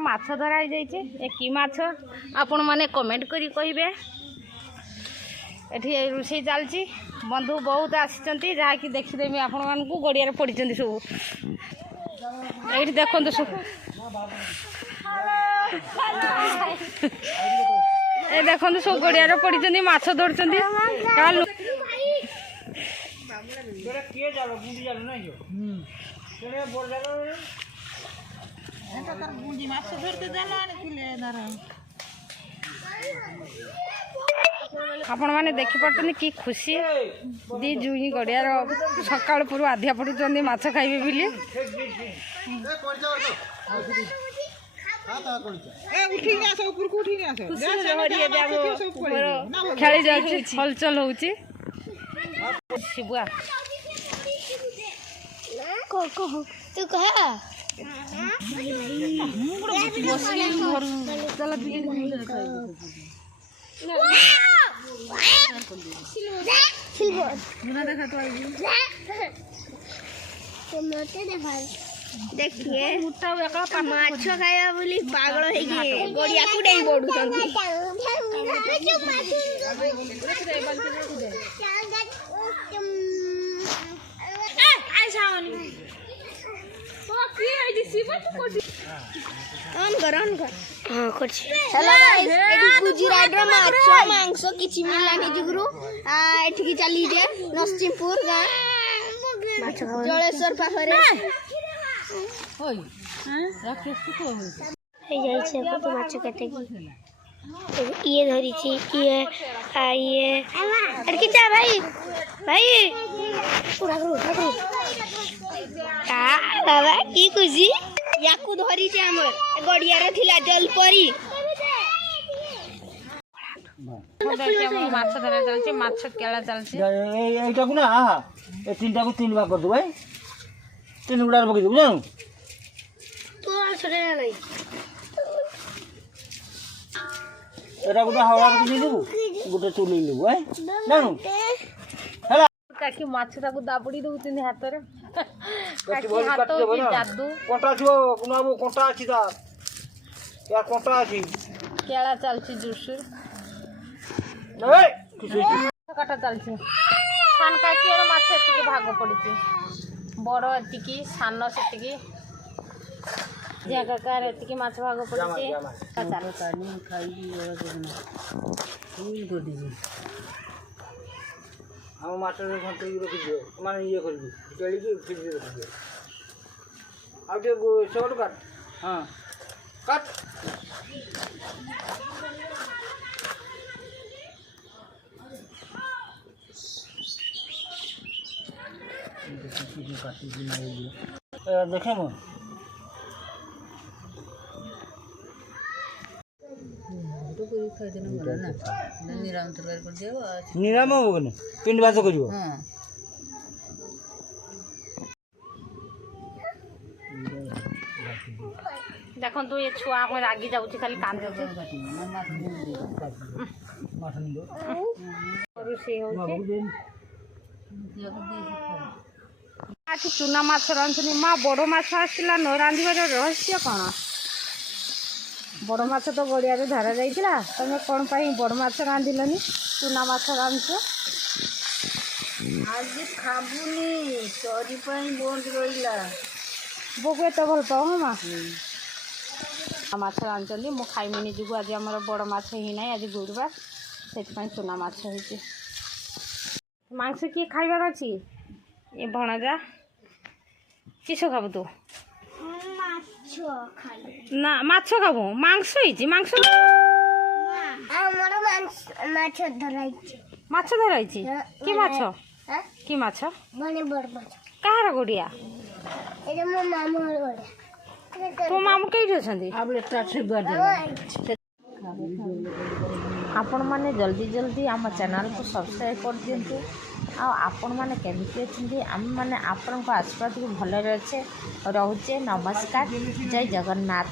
माछ धरा जाइए ए कि माछ आपण मैंने कमेंट करी कहिबे। एठी रोषे चलती बंधु बहुत आसी जहाँकि देखीदेमी आपण मानू गड़िया पड़ी सब ये देखते सब ए देखते सब गड़िया पड़ी माछ धरती आपण मैंने देखिपे कि खुशी दी जुई गड़ियार सकाल पूर्व आधिया पड़ुंट माछ खाइबे बोली खेली जाऊँ हलचल हो शिबुआ तू कह देखिए माछ खाया बोली पागल है गड़िया को डेई गुजरात माछ मांस किछि मिलानी जुगुरु एठिकी चली जे नरसिंहपुर गाँ जलेश्वर पाखरे माछ कटे ये धरी ये अरे किता भाई भाई बाबा की खुशी याकू धरी हमर गड़िया रे थिला जलपरी माछ धरा चलছে माछ केला चलছে এইটা কো না এই তিনটা কো তিন ভাগ कर दो भाई तीन गुड़ार पकई दो जानो तो छोड़े नहीं एटा गोटे हावड़ा को दे देबो गोटे चुली लेबो भाई जानो हला काकी माछटा को दाबड़ी दउतिन हाथ रे काकी हाथ जादू कोंटा छो कुनाबो कोंटा अछि ता या कोंटा अछि केला चलছে जुसुर ए किछु काटा चलছে खान काकी और माछ एतिकी भाग पड़िछि बड़ एतिकी सान सेतिकी जिया काकार एतिकी माछ भाग पड़िछि चारो कानी खाई फूल को दीजिए हम माछ रे घंटे रखि दियो माने ये कर दी केली के फ्रिज रे रखि दियो अब जो शॉर्ट काट हां काट देखे मो निराम हो गने पिंड बात करियो हां देखो तो ये छुआ को रागी जाउछि खाली कान जाउछि और से होछि आज चूना माछ रांधुनी माँ बड़ माछ आसला न रांधार रहस्य कौन बड़ माछ तो गड़िया धरा जाइला तुम कौन बड़ माछ रांधिलनी चूना माछ रांधु आज खाबुनी चोरी बंद रहा बोगु एत भल पाओ माँ माछ रांधुनी मु खाइमिनी जो आज आम बड़ माछ ही ना आज गुरुवार से चूना माछ हो मांस किए खाइबार अच्छी ये भणजा किस खाबू तू ना माछ खाबू मांस मांस माछ धराई कि माछ कि माछ कहार गड़िया तो मामू कई अच्छा आपण मैंने जल्दी जल्दी आम चैनल को सब्सक्राइब कर दिंतु आपण मैंने केमिति अच्छे आम मैंने आपण आशीर्वाद को भल रोचे नमस्कार जय जगन्नाथ।